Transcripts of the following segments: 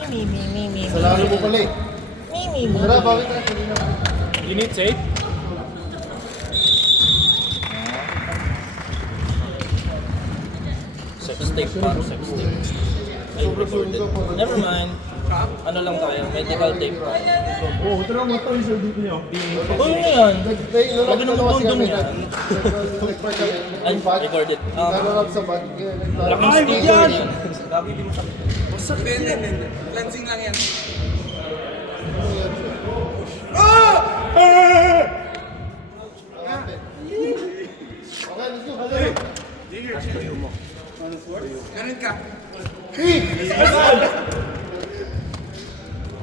Salari mo pala eh. Tara, bakit na? You need tape? Sex tape pa, sex tape. Ay, recorded. Never mind. Ano lang tayo, medical tape. Oo, tara mo ito yung dito niyo. Ito yun yan. Lagi ng bundong yan. Ay, recorded. Nararap sa bag. Laking sticker yan. Basta cleansing lang yan. Okay, let's go. Hali. Ganun ka.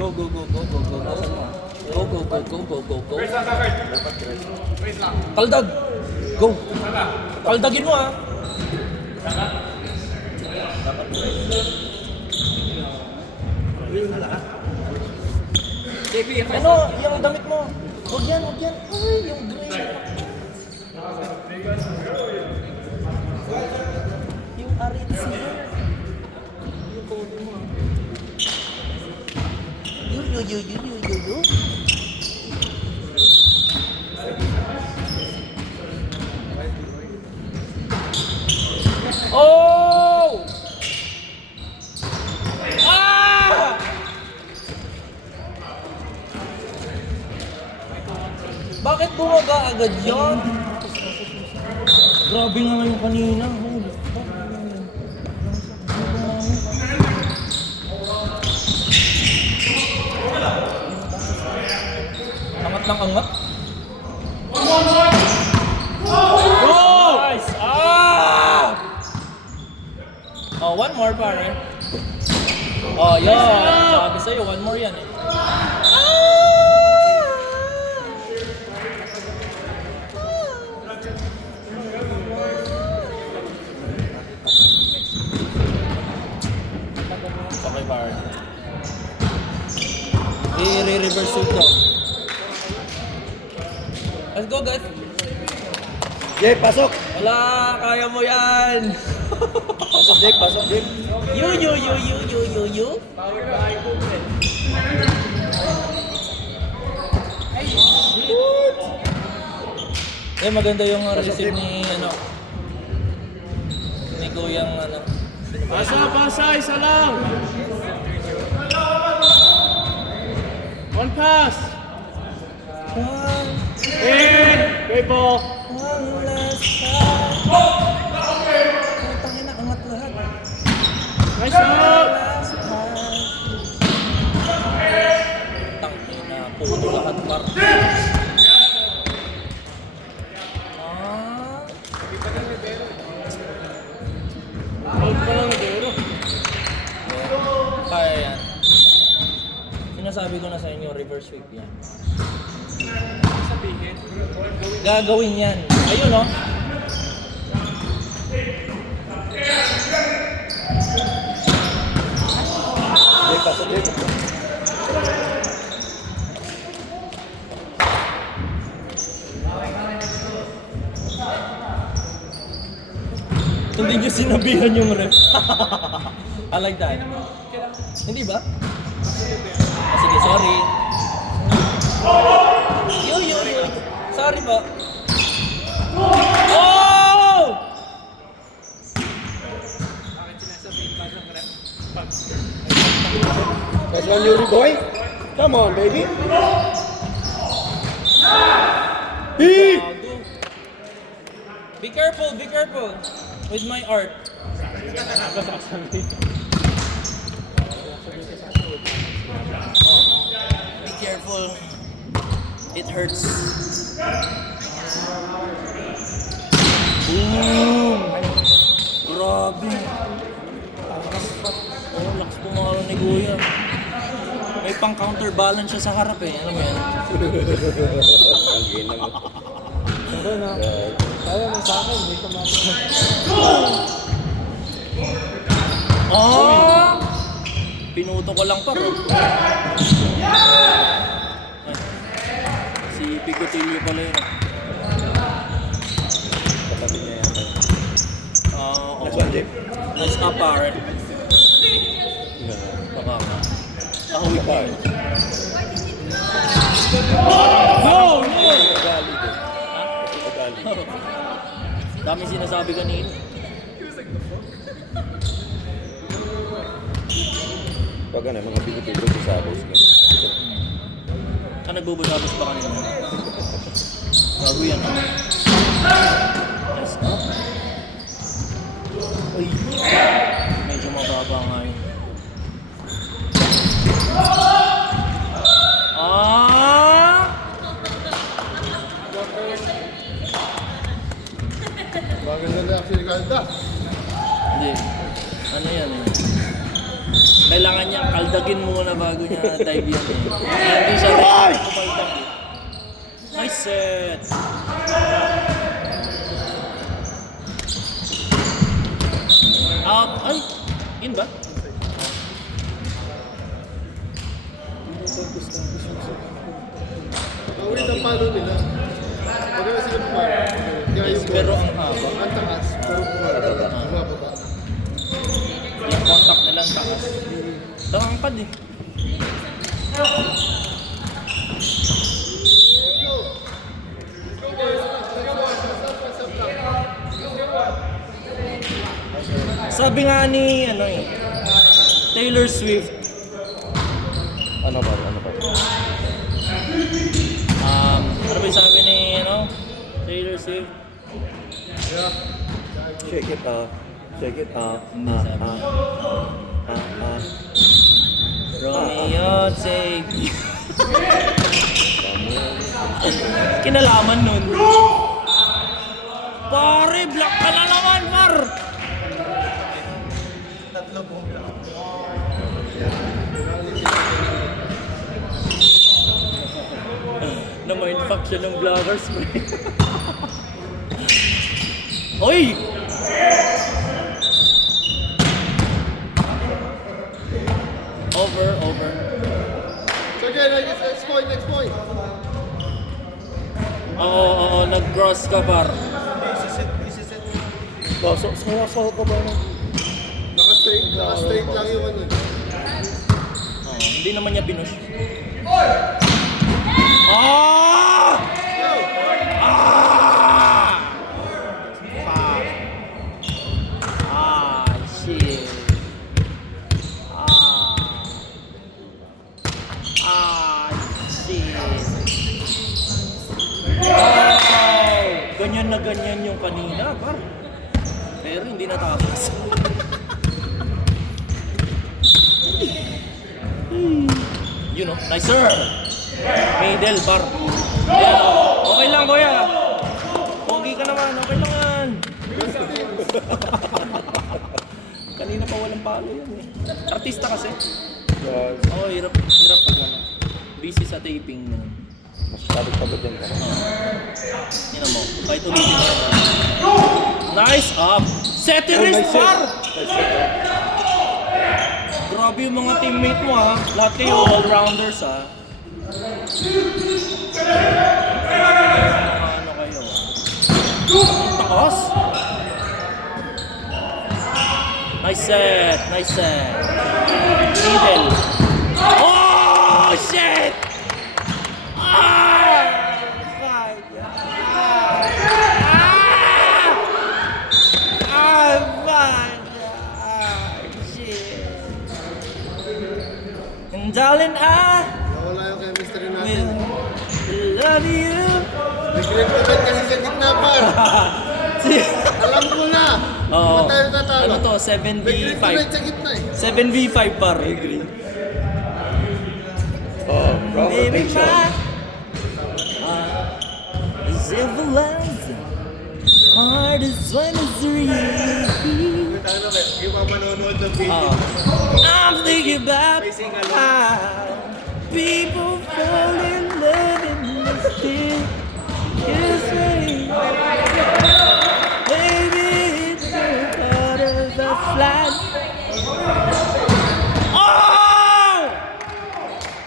Go, go, go, go, go, go, go. Go, go, go, go, go, go, go. Kaldag! Go! Kaldagin mo ah! Ano? Yung damit mo! Huwag yan, huwag yan! Ay, yung gray! Yung aritsi! Yung code mo ah. Yo. Oh! Ah! Bakit bumaga agad yun? Grabe nga yung kanina. Holy fuck. Angat ng angat. Nice! Ah! Oh, one more pare. Oh, yun. Sabi sa'yo, one more yan eh. Okay, pare. I-reverse suit ko. Let's go, guys. Jay, pasok! Wala, kaya mo yan. Pasok, Jay, pasok, Jay. You. Powered by Google. Eh, maganda yung receive ni, ni Kuyang, Pasa, isa lang. One pass. In. Great ball. One last shot. Putangin na, angat lahat. Nice shot. Last pass. Tangin na, puto lahat par. Out pa lang Rivero. Kaya yan. Sinasabi ko na sa inyo, reverse sweep yan. Gagawin yan. Ayun oh. Jay, pasok, Jay. Hindi nyo sinabihan yung ref. I like that. Hindi ba? Ah, sige, sorry. Yo. Sorry po. Oh! That's one, Yuri boy. Come on, baby. Be careful with my art. Be careful. It hurts. Boom! Grabe. Oh, lakas pumalo ni Kuya. May pang counterbalance siya sa harap eh. Alam mo yan? Pero na. Kaya mo sa akin, hindi ka mapapag. Oh! Pinuto ko lang pa bro. Si Picotillo pala yun. Kapatid niya yan. Oo. Next one, Jay. Nice up pare. Baka nga. Kahawig pa. Kapal. No! No! Ugali din. Ha? Ugali. Dami sinasabi kanina. Pag ano, mga bigot-bigot sa abos. Ka nagbubusabos pa kanina. Bago yan. Nice up. Uy. Medyo mababa nga yun. Ah! Maganda na si Ricardo. Hindi. Ano yan eh. Kailangan niya kaldagin muna bago niya dive yan eh. Hindi siya ready kumaldag eh. Nice set! Out! Ay! Yun ba? Paulit ang palo nila. Maganda sila pumalo. Kaya yung Pero ang haba. ang taas, pero bumababa. Yung contact nila ang takas. Tangkad eh. Sabi nga ni ano eh, Taylor Swift, Ano ba? Ano ba? ano ba yung sabi ni ano, Taylor Swift? Shake it off. Shake it off. Hindi sabi niya. Romeo, take you. Kinalaman nun. Pare, black ka na naman, par! Na-mindfuck siya ng vloggers, pre. Hoy! Over. Sige, next point. Oo, nag-cross ka, par. Sawa ka ba na? Naka-straight lang yung ano. Oo, hindi naman niya pinush. Ah! Ah! Fuck. Ah, shit. Shit. Oh! Ganyan na ganyan yung kanina, par. Pero hindi natapos. You know, nice sir. Middle bar. Ayan, oh. Okay lang, kuya. Pogi ka naman, okay lang yan. Kanina pa walang palo yan eh. Artista kasi. Yes. Oo, hirap pag ano. Busy sa taping mo. Mas tabot-tabot yan ka. Yun mo, kahit ulitin mo. Nice up! Set and wrist bar! Grabe yung mga teammate mo ha. Lahat kayo all-rounders ha. Ano kayo ha. Ang taas! Nice set! Middle. Oh! Shit! Ah! Fuck! Shit! And darling, I Nawala yung chemistry natin. will love you. Regret ko ba't kasi sa gitna pa? Alam ko na. Oo. Ba't tayo tatalo? Ano to? Regret ko 7v5. ba't sa gitna eh. 7v5 par. Oh, proper Baby, picture. my is everlasting. Heart is when it's real. Yung mga manonood ng video. I'm thinking about how people fall in love and still kiss me. Baby, it's a part of the flat. Oh!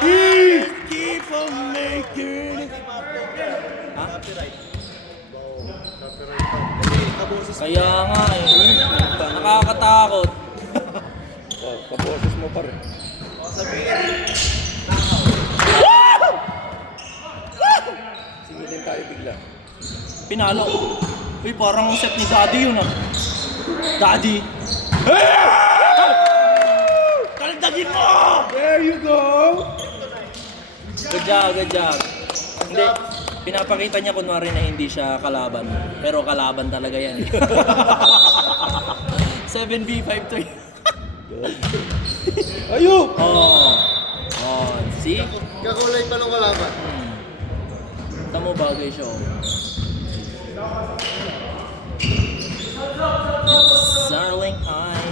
Please keep on making it. Kaya nga eh. Nakakatakot. Oh, kaboses mo pa rin. lang. Pinalo. Uy, parang set ni Daddy yun ah. Daddy. Kaldagin mo! There you go! Good job, good job. Hindi, pinapakita niya kunwari na hindi siya kalaban. Pero kalaban talaga yan eh. 7v5 to Ayun! Oh. Oh, see? Kakulay pa nung kalaban. Tamo bagay siya oh. Darling, I'll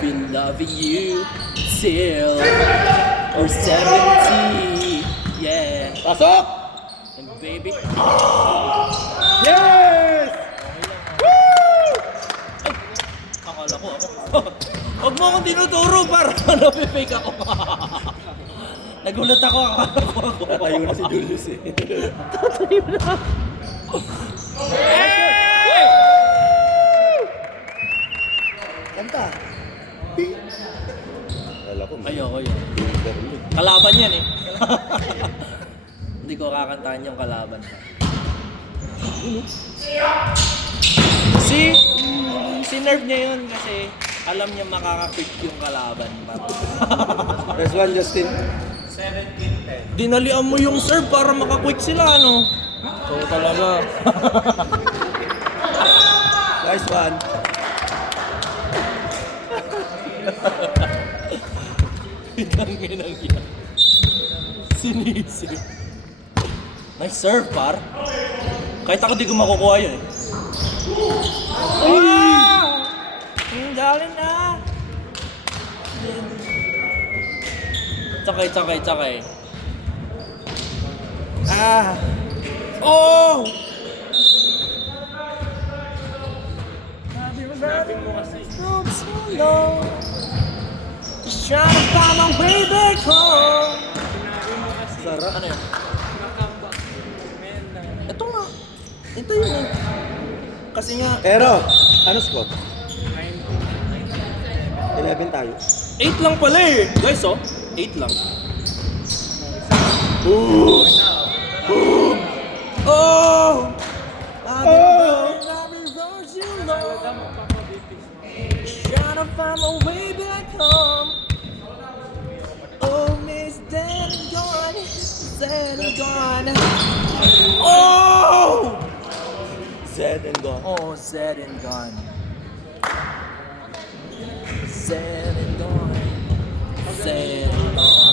be loving you till or 70. Yeah. Pasok! And baby, Yes! akala ko ako. Huwag mo akong tinuturo para napipake ako. Nagulat ako. Tatayo na si Julius eh. Tatayo na ako. Kanta! Kala ko, Ayoko yun. interlude. Kalaban yan eh. Hindi ko kakantahan yung kalaban. Sinerve niya yun kasi alam niya makaka-quit yung kalaban. First one, Justin. Dinalian mo yung serve para makakwik sila, ano? So talaga. Nice one. Itangin ang yan. Sinisip. Nice serve, par. Kahit ako di ko makukuha yun eh. Ang galing na. Tsakay. Ah. Oh! Sabi mo kasi. So long. Just trying to find my way back home. Sarap. Ano yun? Ito nga. Ito yun eh. Kasi nga, Pero, ano score? 11 tayo. 8 lang pala eh. Guys oh, 8 lang. Oh! I've been you long. Trying to find my way back home. Oh, Miss dead and gone. Dead and gone. Oh! Zed and gone. Oh, dead and gone. Dead and gone. Dead and gone.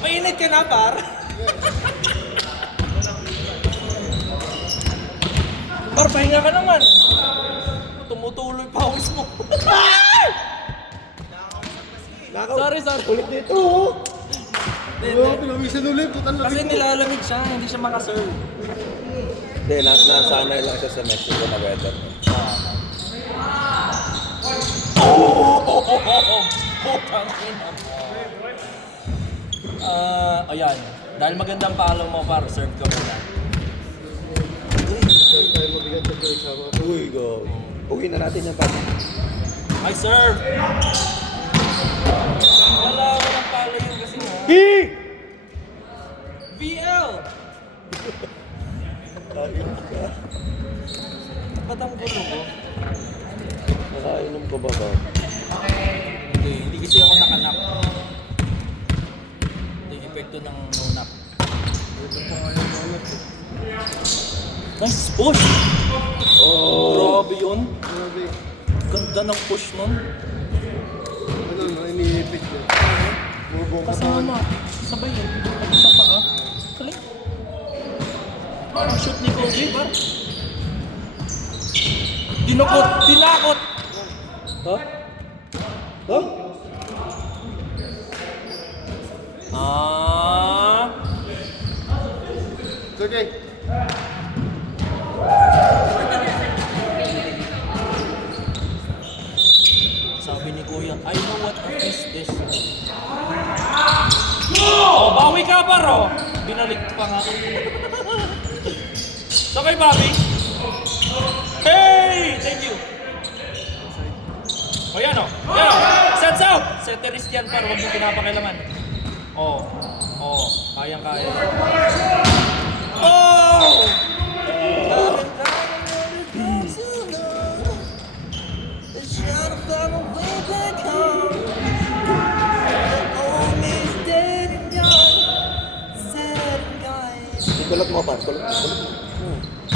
Mainit ka na, par. Par, pahinga ka naman. Tumutuloy pawis mo. Sorry. Ulit dito. Oh. Oo, pinawisan ulit. Putang Kasi lamig. nilalamig siya, hindi siya makaserve. Hindi, nasanay lang siya sa Mexico na weather. Putang ina mo. Ayan. Dahil magandang palo mo, par, serve ka muna. Tayo mabigat sa break sa mga. Uy, go. Uwi na natin yung pati. I serve! Wala ko ng palo yun kasi nga. VL! Kain ka. Ba't ang gulo ko? Nakainom ko ba ba? Hindi kasi ako nakanap. Ito yung epekto ng no-nap. Nice push! Oh. Grabe yun. Grabe. Ganda ng push nun. Ano, iniipit niya. Mubong Kasama. Sabay yun. At sa paa. Kaling. Parang shoot ni Kobe, par. Tinakot! Ha? Ha? Ah. It's okay. Sabi ni Kuya, I know what a fist is. Oh, bawi ka paro. Binalik pa nga. So kay Bobby. Hey! Thank you. Oh, yan o. Yan o. Sets out! setterist yan par, huwag mo pinapakilaman. Oh, oh, kayang-kaya. Oh! Kulot mo pa, kulot mo.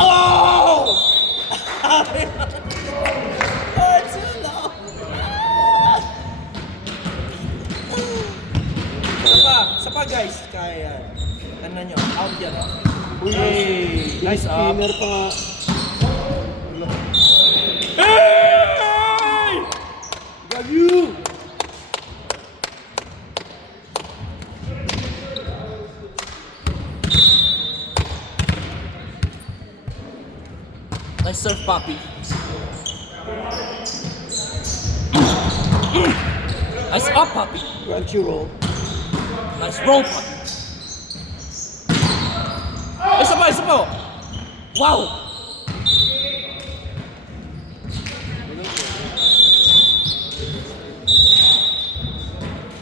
Oh! Sapa guys, kaya. Ano nyo, out yan. Uy, nice up. Spinner pa. Hey! Got you! Nice serve, Papi. Nice up, Papi. Crunchyroll. Nice roll, Papi. Isa pa, isa pa. Wow!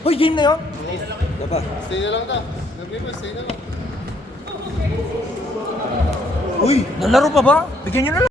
Hoy, game na yun? Diba? Stay na lang daw. Sabi mo, stay na lang. Uy, nalaro pa ba? Bigyan nyo na lang.